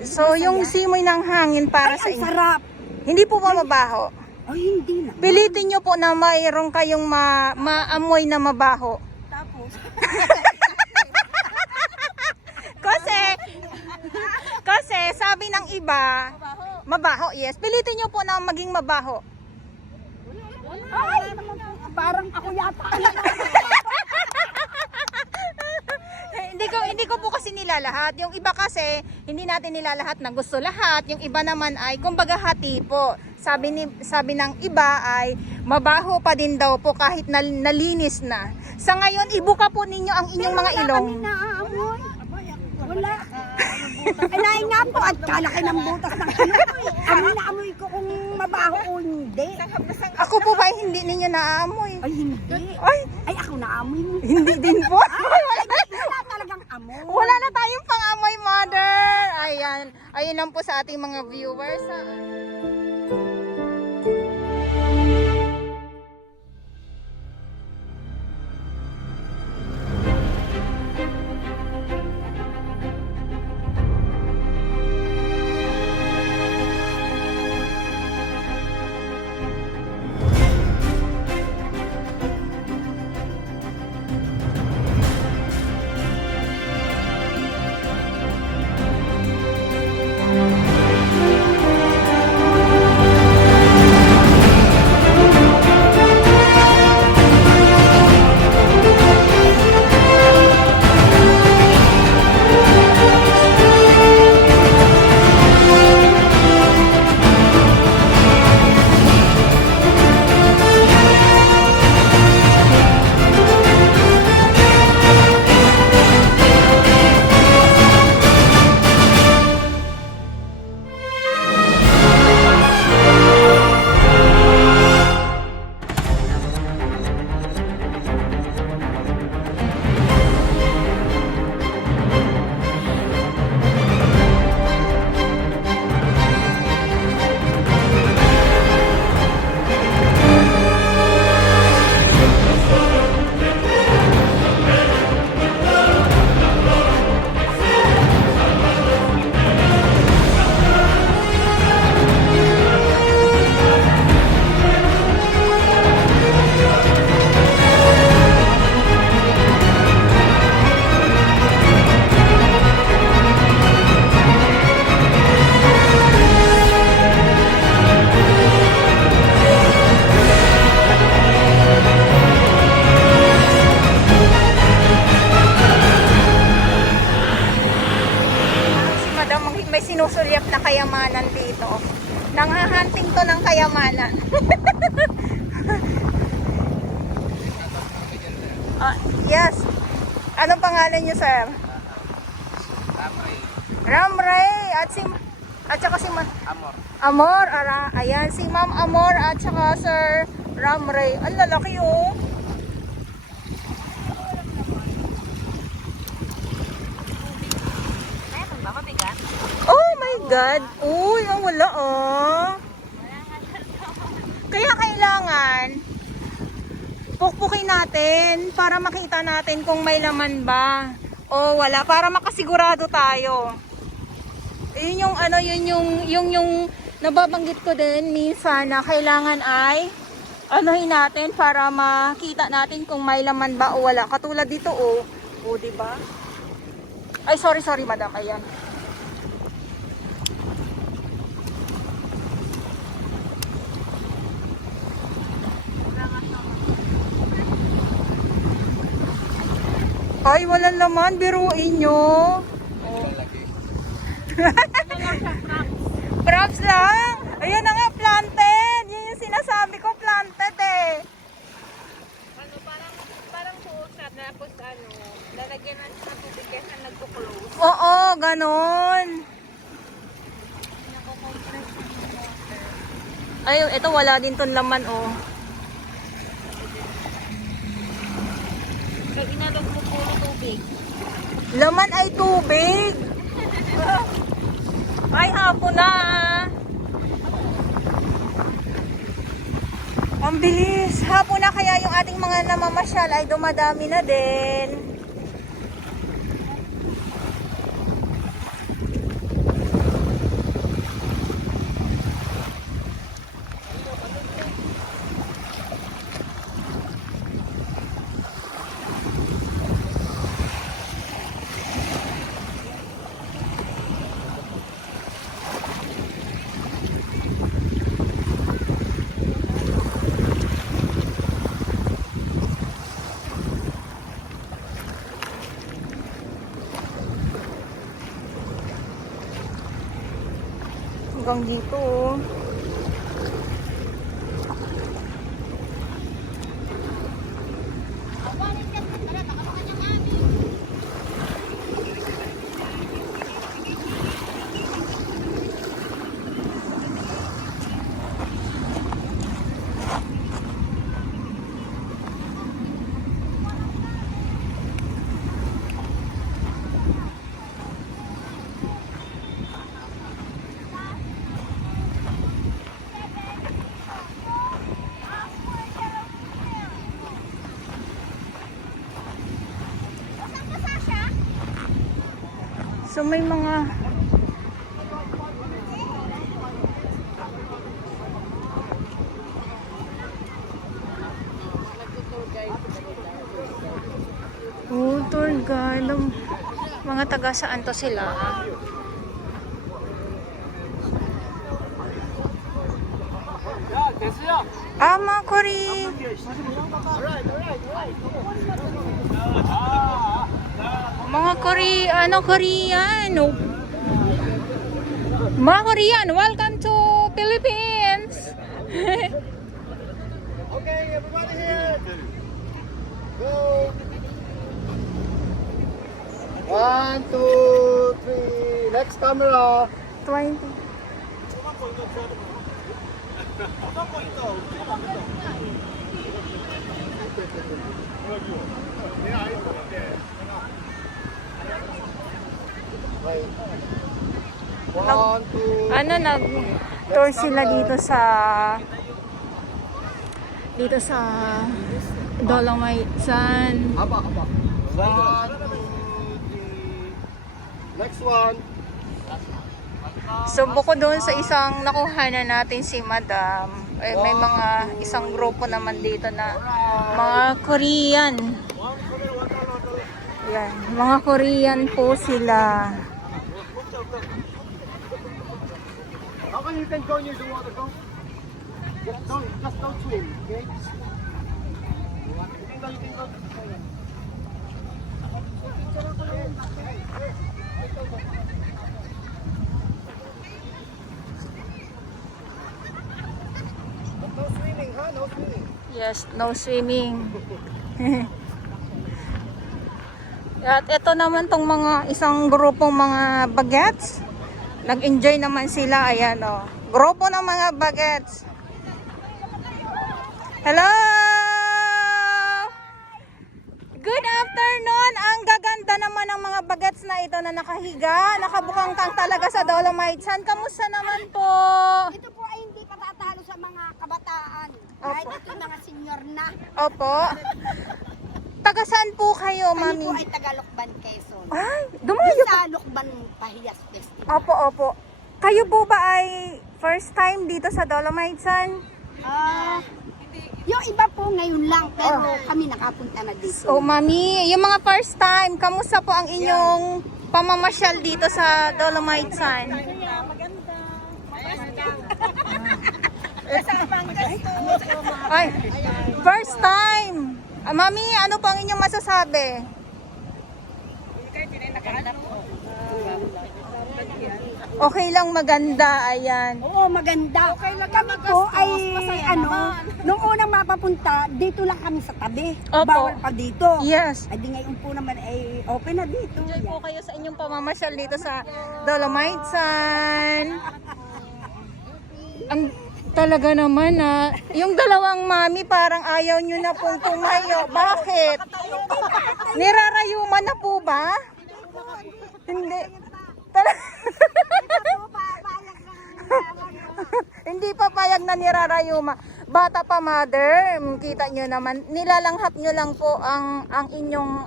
So, yung simoy ng hangin para sa Ay, ang inyo. sarap. Hindi po ba mabaho? Ay, hindi na. Pilitin nyo po na mayroon kayong maamoy na mabaho. Tapos, Kasi sabi ng iba, mabaho, yes. Pilitin nyo po na maging mabaho. ay, parang ako yata. Hindi ko po kasi nilalahat. Yung iba kasi, hindi natin nilalahat na gusto lahat. Yung iba naman ay, kumbaga hati po. Sabi ng iba ay, mabaho pa din daw po kahit nalinis na. Sa ngayon, ibuka po ninyo ang inyong mga ilong. Wala kami naaamoy. Wala. Ay, nga po, at kalaki ng butas ng ilong. Ano naamoy ko kung mabaho o hindi? Ako po ba hindi ninyo naaamoy? Ay, hindi. Ay, Ako naamoy mo. hindi din po. Wala talagang amoy. Wala na tayong pang-amoy, mother. Ayan. Ayun lang po sa ating mga viewers. May sinusulyap na kayamanan dito. Nanghahanting to ng kayamanan. Yes. Anong pangalan niyo, sir? Ramray. At saka si Amor. Ayan, si Ma'am Amor at saka Sir Ramray. Ang lalaki oh. Oh my God! Uy, ang wala oh. Kaya kailangan pukpukin natin para makita natin kung may laman ba o wala, para makasigurado tayo. Yun yung ano, yung nababanggit ko din minsan na kailangan ay anuhin natin para makita natin kung may laman ba o wala. Katulad dito oh. Oh, di ba? Ay, sorry madam. Ayan. Ay, walang laman. Biruin nyo. Oh. Props lang. Ayan na nga, planted. Yun yung sinasabi ko, planted eh. Ano, parang suusap na tapos lalagyan ng tubig kasi nagpo-close. Oo, ganon. Ay, ito wala din tong laman oh. So, inalog mo puro tubig. Laman ay tubig. Ay, hapon na. Ang bilis. Hapon na kaya yung ating mga namamasyal ay dumadami na din. Hanggang dito oh. So may mga tour guide. Mga taga saan to sila? Mga Korean. Mga Korean, welcome to Philippines. Okay, everybody here. Go. 1, 2, 3. Next camera. 20. Okay. 1, 2. Nag-tour sila dito sa Dolomite San. Apa. 1, 2, 3. Next one. So bukod doon sa isang nakuha na natin si Madam, may mga isang grupo naman dito na mga Korean. Yan, mga Korean po sila. How come you can go near the water? Just don't swim, okay? You can go. No swimming, huh? No swimming. Yes, no swimming. At ito naman tong mga isang grupong mga bagets. Nag-enjoy naman sila. Ayan o. Grupo ng mga bagets. Hello! Good afternoon! Ang gaganda naman ng mga bagets na ito na nakahiga. Nakabukangkang talaga sa Dolomite San. Kamusta naman po? Ito po ay hindi patatalo sa mga kabataan. Kahit ito mga senior na. Opo. Taga saan po kayo, Kami mami? po ay Tagalokban, Quezon. Ay, dumayo. Sa Lokban Pahiyas Festival. Opo. Kayo po ba ay first time dito sa Dolomite San? Yung iba po ngayon lang, pero kami nakapunta na dito. So, mami, yung mga first time, kamusta po ang inyong pamamasyal dito sa Dolomite San? Ay, first time. Mami, ano po ang inyong masasabi? Okay lang, maganda, ayan. Oo, maganda. Kami po ay, nung unang mapapunta, dito lang kami sa tabi. Opo. Bawal pa dito. Yes. Ay, di ngayon po naman ay open na dito. Enjoy po kayo sa inyong pamamasyal dito sa Dolomite San. Ang talaga naman yung dalawang mami parang ayaw nyo na pong tumayo. Bakit? Nirarayuman na po ba? Hindi. Hindi pa payag na nirarayuma. Bata pa, mother. Kita nyo naman. Nilalanghap nyo lang po ang inyong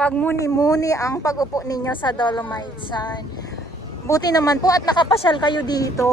pagmuni-muni, ang pag-upo ninyo sa Dolomite San. Buti naman po at nakapasyal kayo dito.